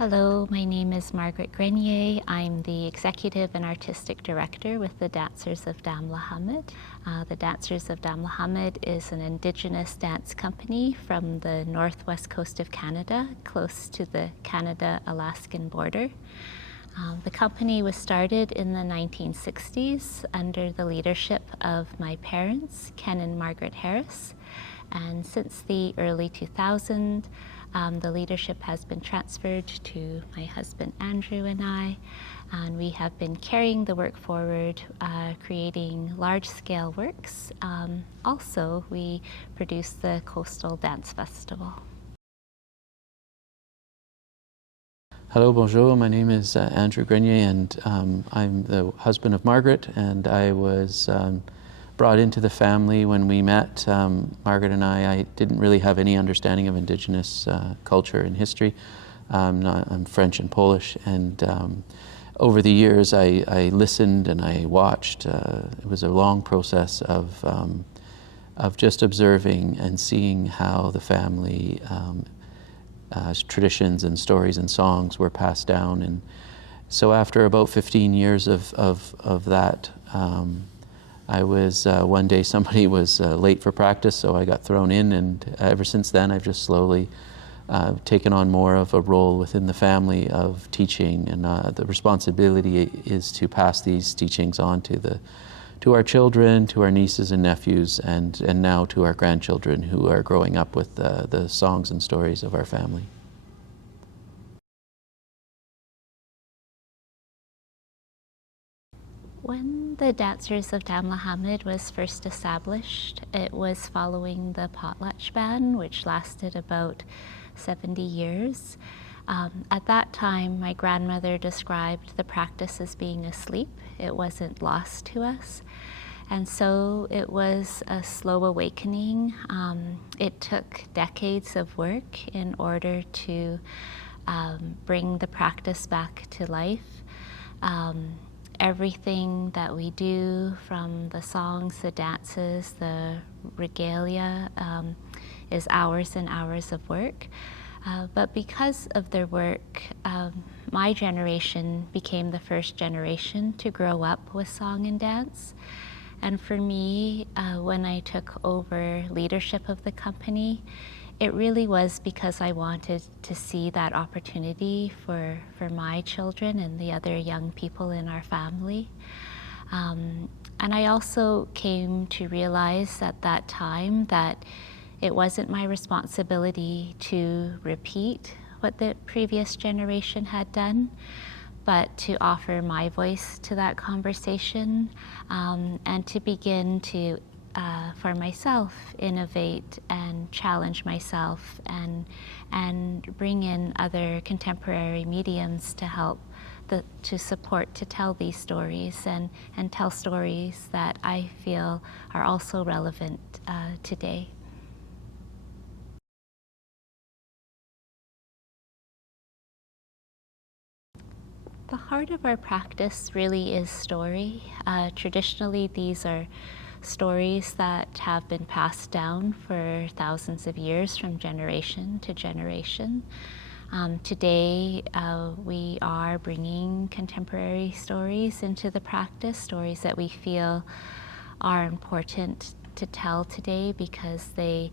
Hello, my name is Margaret Grenier. I'm the Executive and Artistic Director with the Dancers of Damelahamid. The Dancers of Damelahamid is an Indigenous dance company from the northwest coast of Canada, close to the Canada-Alaskan border. The company was started in the 1960s under the leadership of my parents, Ken and Margaret Harris, and since the early 2000s, the leadership has been transferred to my husband Andrew and I, and we have been carrying the work forward, creating large-scale works. Also, we produce the Coastal Dance Festival. Hello, bonjour. My name is Andrew Grenier, and I'm the husband of Margaret, and I was brought into the family when we met. Margaret and I didn't really have any understanding of Indigenous culture and history. I'm French and Polish, and over the years I listened and I watched. It was a long process of just observing and seeing how the family traditions and stories and songs were passed down. And so after about 15 years of that, I was, one day somebody was late for practice, so I got thrown in, and ever since then I've just slowly taken on more of a role within the family of teaching, and the responsibility is to pass these teachings on to our children, to our nieces and nephews, and now to our grandchildren who are growing up with the songs and stories of our family. When the Dancers of Damelahamid was first established, it was following the potlatch ban, which lasted about 70 years. At that time, my grandmother described the practice as being asleep. It wasn't lost to us. And so it was a slow awakening. It took decades of work in order to bring the practice back to life. Everything that we do, from the songs, the dances, the regalia, is hours and hours of work. But because of their work, my generation became the first generation to grow up with song and dance. And for me, when I took over leadership of the company, it really was because I wanted to see that opportunity for my children and the other young people in our family. And I also came to realize at that time that it wasn't my responsibility to repeat what the previous generation had done, but to offer my voice to that conversation, and to begin to for myself, innovate and challenge myself, and bring in other contemporary mediums to help to support to tell these stories and tell stories that I feel are also relevant today. The heart of our practice really is story. Traditionally, these are stories that have been passed down for thousands of years from generation to generation. Today, we are bringing contemporary stories into the practice, stories that we feel are important to tell today because they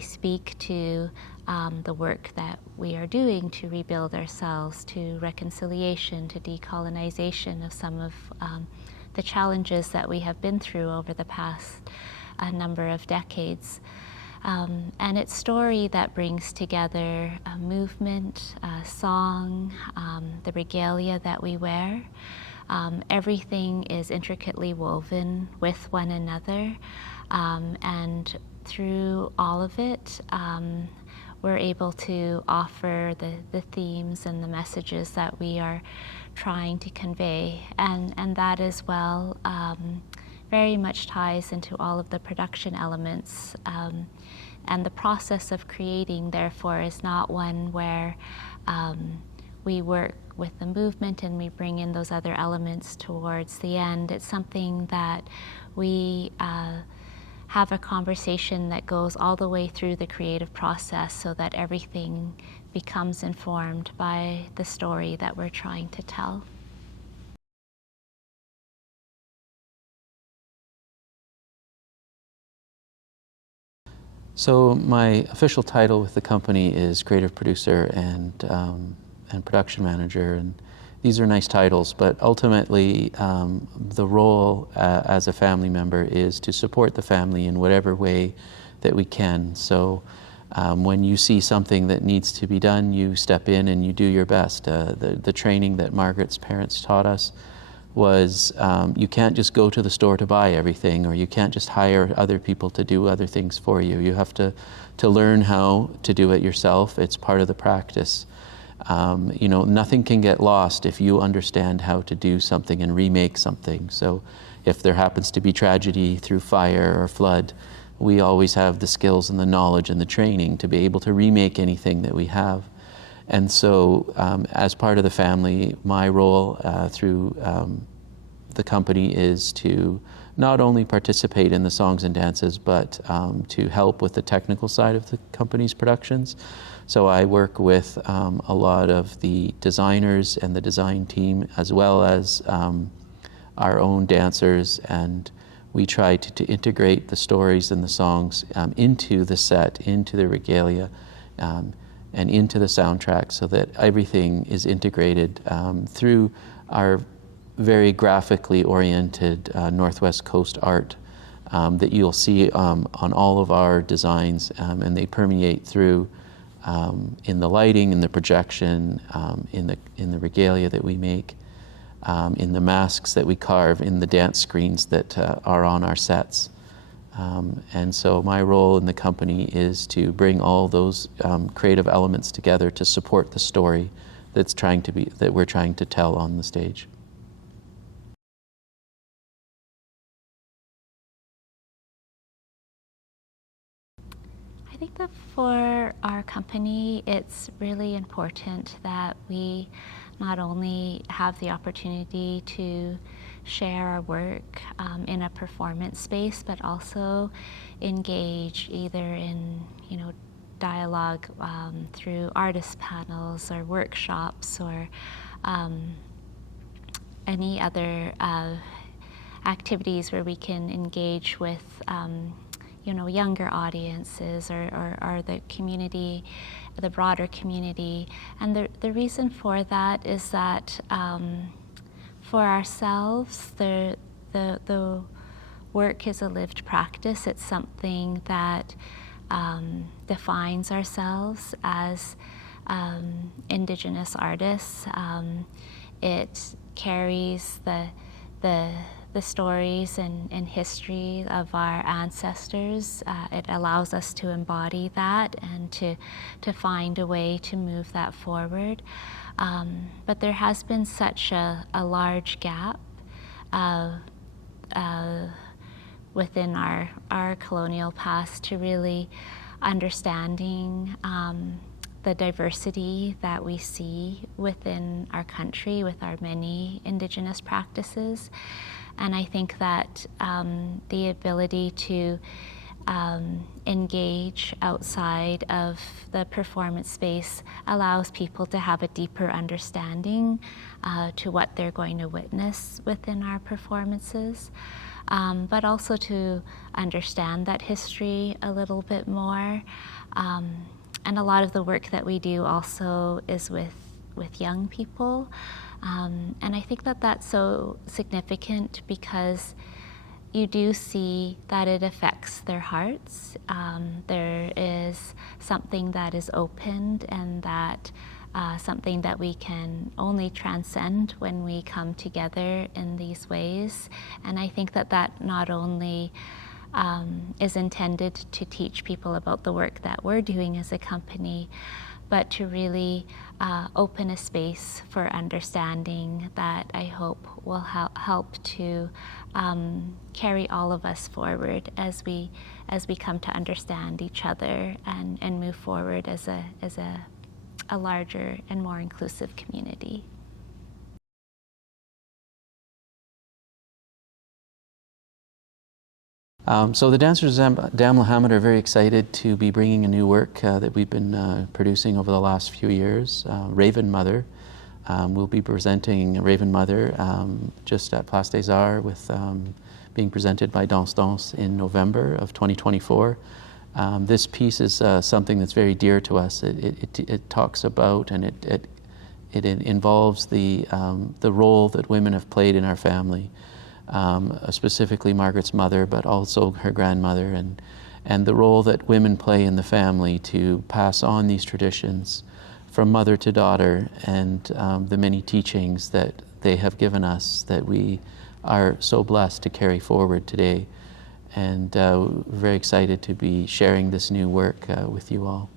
speak to the work that we are doing to rebuild ourselves, to reconciliation, to decolonization of some of the challenges that we have been through over the past number of decades. And it's story that brings together a movement, a song, the regalia that we wear. Everything is intricately woven with one another, and through all of it, we're able to offer the themes and the messages that we are trying to convey, and that as well very much ties into all of the production elements, and the process of creating, therefore, is not one where we work with the movement and we bring in those other elements towards the end. It's something that we have a conversation that goes all the way through the creative process so that everything becomes informed by the story that we're trying to tell. So my official title with the company is creative producer and production manager, and these are nice titles, but ultimately the role as a family member is to support the family in whatever way that we can. So when you see something that needs to be done, you step in and you do your best. The training that Margaret's parents taught us was you can't just go to the store to buy everything, or you can't just hire other people to do other things for you. You have to learn how to do it yourself. It's part of the practice. You know, nothing can get lost if you understand how to do something and remake something. So if there happens to be tragedy through fire or flood, we always have the skills and the knowledge and the training to be able to remake anything that we have. And so as part of the family, my role through the company is to not only participate in the songs and dances, but to help with the technical side of the company's productions. So I work with a lot of the designers and the design team, as well as our own dancers, and we try to integrate the stories and the songs into the set, into the regalia, and into the soundtrack, so that everything is integrated through our very graphically oriented Northwest Coast art that you'll see on all of our designs, and they permeate through in the lighting, in the projection, in the regalia that we make, in the masks that we carve, in the dance screens that are on our sets. And so my role in the company is to bring all those creative elements together to support the story that we're trying to tell on the stage. I think that for our company, it's really important that we not only have the opportunity to share our work in a performance space, but also engage either in, dialogue through artist panels or workshops or any other activities where we can engage with younger audiences or the community, the broader community. And the reason for that is that for ourselves, the work is a lived practice. It's something that defines ourselves as Indigenous artists. It carries the stories and history of our ancestors. It allows us to embody that and to find a way to move that forward. But there has been such a large gap within our colonial past to really understanding the diversity that we see within our country with our many Indigenous practices. And I think that the ability to engage outside of the performance space allows people to have a deeper understanding to what they're going to witness within our performances, but also to understand that history a little bit more. And a lot of the work that we do also is with young people. And I think that that's so significant because you do see that it affects their hearts. There is something that is opened, and that something that we can only transcend when we come together in these ways. And I think that that not only is intended to teach people about the work that we're doing as a company, but to really open a space for understanding that I hope will help to carry all of us forward as we come to understand each other and move forward as a larger and more inclusive community. So the Dancers of Damelahamid are very excited to be bringing a new work that we've been producing over the last few years, Raven Mother. We'll be presenting Raven Mother just at Place des Arts with being presented by Danse in November of 2024. This piece is something that's very dear to us. It talks about and it involves the role that women have played in our family, specifically Margaret's mother, but also her grandmother, and the role that women play in the family to pass on these traditions from mother to daughter, and the many teachings that they have given us that we are so blessed to carry forward today. And we're very excited to be sharing this new work with you all.